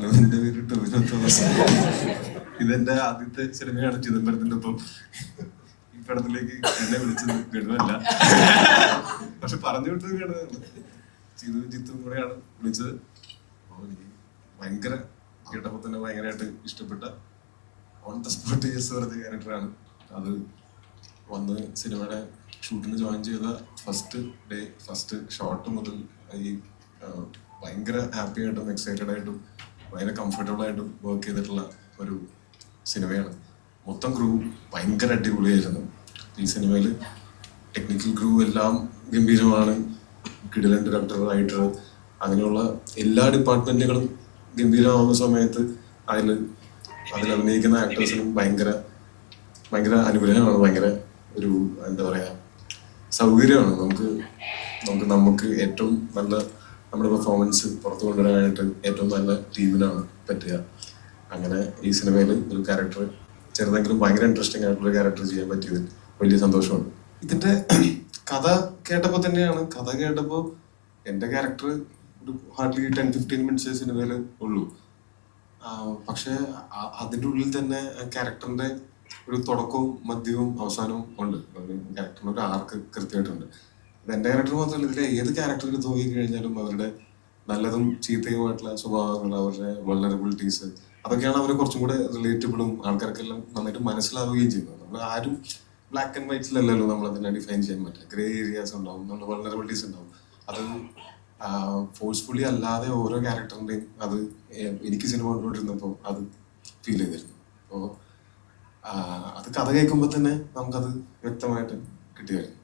Hello, എന്റെ പേര് ടോവിനോ തോമസ്. ഇതെന്റെ ആദ്യത്തെ സിനിമയാണ് ചിദംബരത്തിന്റെ ഒപ്പം. ഈ പടത്തിലേക്ക് എന്നെ വിളിച്ചത് ഗണുവല്ല, പക്ഷെ പറഞ്ഞു വിട്ടത് ഗണുവാണ്. ജിത്തും കൂടെയാണ് വിളിച്ചത്. ഭയങ്കര കേട്ടപ്പോ തന്നെ ഭയങ്കരമായിട്ട് ഇഷ്ടപ്പെട്ട ഓൺ ദ സ്പോട്ട് യെസ് പറഞ്ഞ ക്യാരക്ടറാണ് അത്. വന്ന് സിനിമയുടെ ഷൂട്ടിന് ജോയിൻ ചെയ്ത ഫസ്റ്റ് ഷോട്ട് മുതൽ ഈ ഭയങ്കര ഹാപ്പി ആയിട്ടും എക്സൈറ്റഡ് ആയിട്ടും ഭയങ്കര കംഫർട്ടബിൾ ആയിട്ടും വർക്ക് ചെയ്തിട്ടുള്ള ഒരു സിനിമയാണ്. മൊത്തം ക്രൂ ഭയങ്കര അടിപൊളിയായിരുന്നു. ഈ സിനിമയിൽ ടെക്നിക്കൽ ക്രൂ എല്ലാം ഗംഭീരമാണ്. കിടിലൻ ഡയറക്ടർ, റൈറ്റർ, അങ്ങനെയുള്ള എല്ലാ ഡിപ്പാർട്ട്മെന്റുകളും ഗംഭീരമാവുന്ന സമയത്ത് അതിൽ അഭിനയിക്കുന്ന ആക്ടേഴ്സിനും ഭയങ്കര അനുഗ്രഹമാണ്. ഭയങ്കര ഒരു എന്താ പറയാ സൗകര്യമാണ്. നമുക്ക് ഏറ്റവും നല്ല നമ്മുടെ പെർഫോമൻസ് പുറത്തു കൊണ്ടുവരാനായിട്ട് ഏറ്റവും നല്ല ടീമിനാണ് പറ്റുക. അങ്ങനെ ഈ സിനിമയിൽ ഒരു ക്യാരക്ടർ, ചെറുതെങ്കിലും ഭയങ്കര ഇൻട്രസ്റ്റിംഗ് ആയിട്ടുള്ള ക്യാരക്ടർ ചെയ്യാൻ പറ്റിയത് വലിയ സന്തോഷമാണ്. ഇതിന്റെ കഥ കേട്ടപ്പോൾ എന്റെ ക്യാരക്ടർ ഒരു ഹാർഡ്ലി 10-15 മിനിറ്റ്സ് സിനിമയിൽ ഉള്ളൂ. പക്ഷെ അതിൻ്റെ ഉള്ളിൽ തന്നെ ക്യാരക്ടറിന്റെ ഒരു തുടക്കവും മധ്യവും അവസാനവും ഉണ്ട്. ക്യാരക്ടറിന് ഒരു ആർക്ക് കൃത്യമായിട്ടുണ്ട്. എന്റെ ക്യാരക്ടർ മാത്രമല്ല, ഇതിലെ ഏത് ക്യാരക്ടറിൽ തോന്നി കഴിഞ്ഞാലും അവരുടെ നല്ലതും ചീത്തയുമായിട്ടുള്ള സ്വഭാവങ്ങൾ, അവരുടെ വൾണറബിലിറ്റീസ്, അതൊക്കെയാണ് അവരെ കുറച്ചും കൂടെ റിലേറ്റബിളും ആൾക്കാർക്കെല്ലാം നന്നായിട്ട് മനസ്സിലാവുകയും ചെയ്യുന്നത്. നമ്മൾ ആരും ബ്ലാക്ക് ആൻഡ് വൈറ്റ്സിലല്ലല്ലോ നമ്മൾ അതിനെ ഡിഫൈൻ ചെയ്യാൻ പറ്റില്ല. ഗ്രേ ഏരിയാസ് ഉണ്ടാവും, നമ്മുടെ വൾണറബിലിറ്റീസ് ഉണ്ടാവും. അത് ഫോഴ്സ്ഫുള്ളി അല്ലാതെ ഓരോ ക്യാരക്ടറിന്റെയും അത് എനിക്ക് സിനിമ കണ്ടുകൊണ്ടിരുന്നപ്പോൾ അത് ഫീൽ ചെയ്തിരുന്നു. അപ്പോൾ അത് കഥ കേൾക്കുമ്പോൾ തന്നെ നമുക്കത് വ്യക്തമായിട്ട് കിട്ടിയായിരുന്നു.